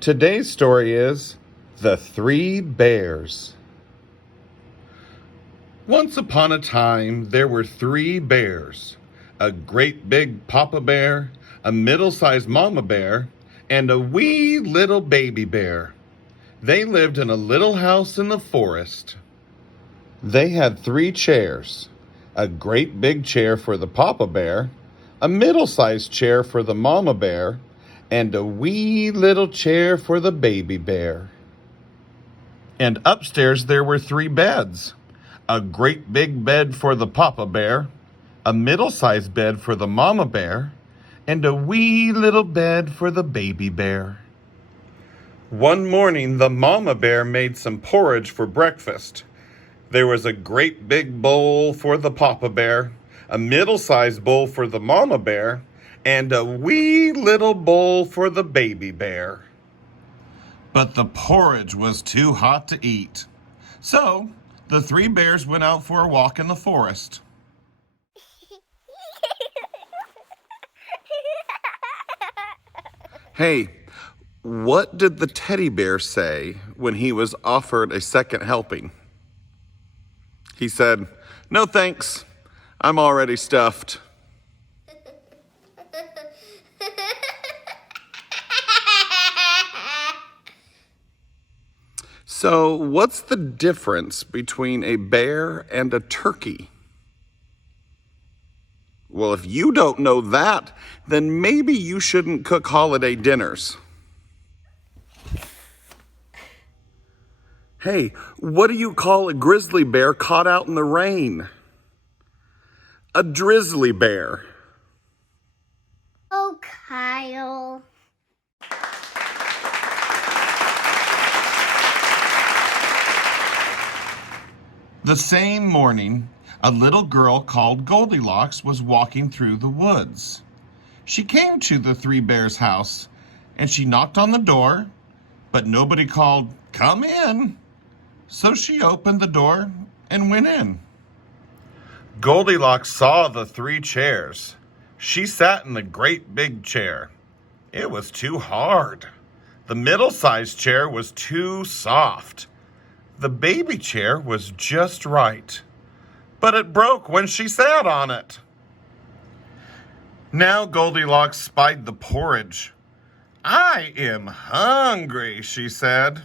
Today's story is The Three Bears. Once upon a time, there were three bears. A great big papa bear, a middle-sized mama bear, and a wee little baby bear. They lived in a little house in the forest. They had three chairs. A great big chair for the papa bear, a middle-sized chair for the mama bear, and a wee little chair for the baby bear. And upstairs there were three beds. A great big bed for the papa bear, a middle-sized bed for the mama bear, and a wee little bed for the baby bear. One morning the mama bear made some porridge for breakfast. There was a great big bowl for the papa bear, a middle-sized bowl for the mama bear, and a wee little bowl for the baby bear. But the porridge was too hot to eat. So the three bears went out for a walk in the forest. Hey, what did the teddy bear say when he was offered a second helping? He said, "No thanks, I'm already stuffed." So, what's the difference between a bear and a turkey? Well, if you don't know that, then maybe you shouldn't cook holiday dinners. Hey, what do you call a grizzly bear caught out in the rain? A drizzly bear. Oh, Kyle. The same morning, a little girl called Goldilocks was walking through the woods. She came to the three bears' house, and she knocked on the door, but nobody called, "Come in." So she opened the door and went in. Goldilocks saw the three chairs. She sat in the great big chair. It was too hard. The middle-sized chair was too soft. The baby chair was just right, but it broke when she sat on it. Now Goldilocks spied the porridge. "I am hungry," she said.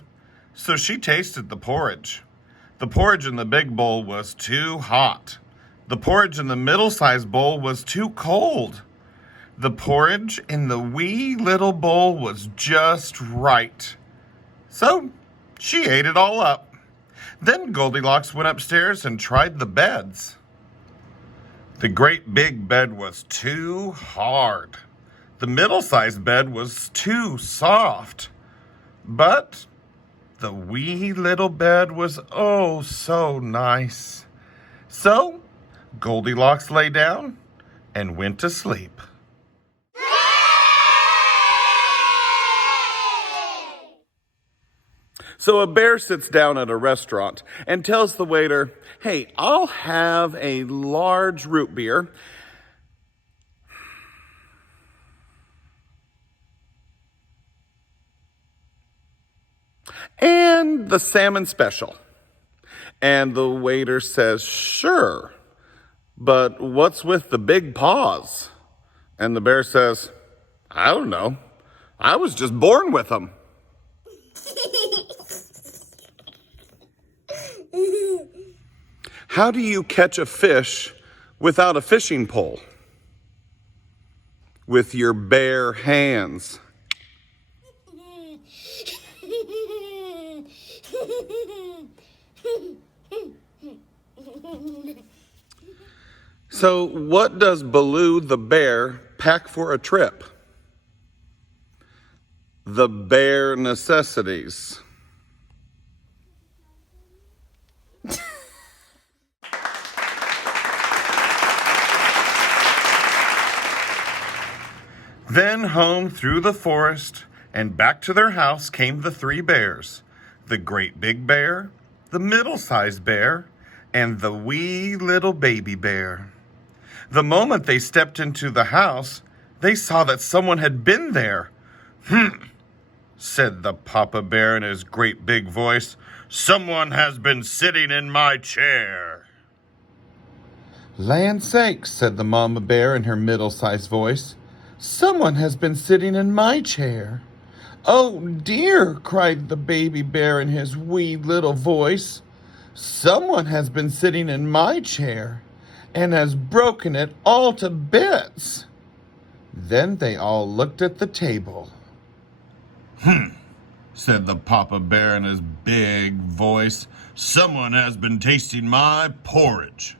So she tasted the porridge. The porridge in the big bowl was too hot. The porridge in the middle-sized bowl was too cold. The porridge in the wee little bowl was just right. So she ate it all up. Then Goldilocks went upstairs and tried the beds. The great big bed was too hard. The middle-sized bed was too soft. But the wee little bed was oh so nice. So Goldilocks lay down and went to sleep. So a bear sits down at a restaurant and tells the waiter, "Hey, I'll have a large root beer and the salmon special." And the waiter says, "Sure, but what's with the big paws?" And the bear says, "I don't know. I was just born with them." How do you catch a fish without a fishing pole? With your bare hands. So what does Baloo the bear pack for a trip? The bare necessities. Then home through the forest and back to their house came the three bears, the great big bear, the middle-sized bear, and the wee little baby bear. The moment they stepped into the house, they saw that someone had been there. said the Papa Bear in his great big voice. "Someone has been sitting in my chair." "Land sakes," said the Mama Bear in her middle-sized voice. "Someone has been sitting in my chair." "Oh dear," cried the Baby Bear in his wee little voice. "Someone has been sitting in my chair and has broken it all to bits." Then they all looked at the table. Said the Papa Bear in his big voice. "Someone has been tasting my porridge."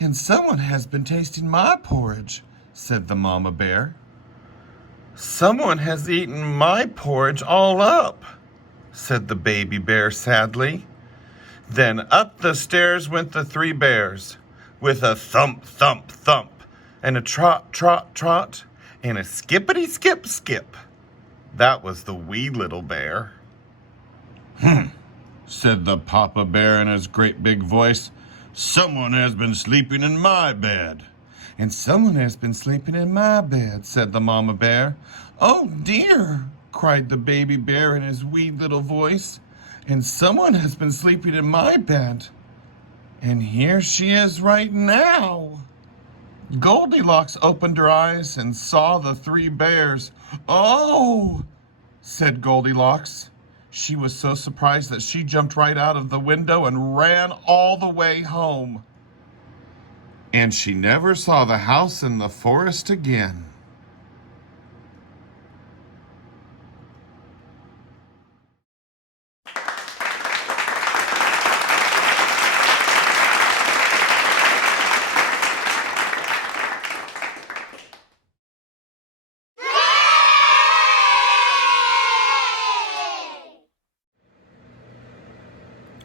"And someone has been tasting my porridge," said the Mama Bear. "Someone has eaten my porridge all up," said the Baby Bear sadly. Then up the stairs went the three bears, with a thump, thump, thump, and a trot, trot, trot, and a skippity, skip, skip. That was the wee little bear. Said the Papa Bear in his great big voice. "Someone has been sleeping in my bed." "And someone has been sleeping in my bed," said the Mama Bear. "Oh dear," cried the Baby Bear in his wee little voice. "And someone has been sleeping in my bed. And here she is right now." Goldilocks opened her eyes and saw the three bears. "Oh," said Goldilocks. She was so surprised that she jumped right out of the window and ran all the way home. And she never saw the house in the forest again.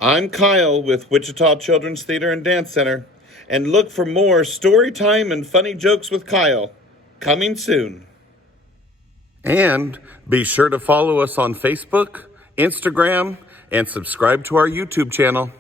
I'm Kyle with Wichita Children's Theater and Dance Center, and look for more story time and funny jokes with Kyle coming soon. And be sure to follow us on Facebook, Instagram, and subscribe to our YouTube channel.